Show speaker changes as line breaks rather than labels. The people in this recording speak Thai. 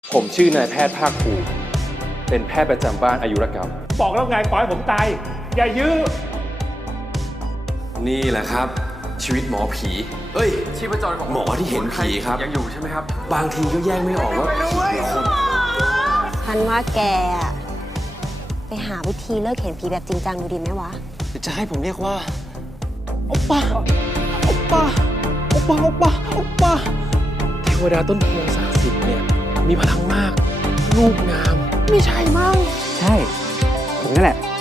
ผมชื่อนายแพทย์ภาคภูมิเป็นแพทย์ประจำบ้านอายุรกรรม
บอกแล้วไงปล่อยให้ผมตายอย่ายื้อ
นี่แหละครับชีวิตหมอผีเอ้ยชีพจรของหมอที่เห็นผีครับยังอยู่ใช่ไหมครับบางทีก็แยกไม่ออกว่าผีหรือคน
ฉันว่าแกไปหาวิธีเลิกเห็นผีแบบจริงจังดูดีไหมวะ
จะให้ผมเรียกว่าโอปป้าโอปป้าโอปป้าโอปป้าโอปป้าเทวดาต้นโพศักดิ์สิทธิ์เนี่ยมีพลังมากลูกงามไม่ใช่มั้ง
ใช่ผมนั่นแหละ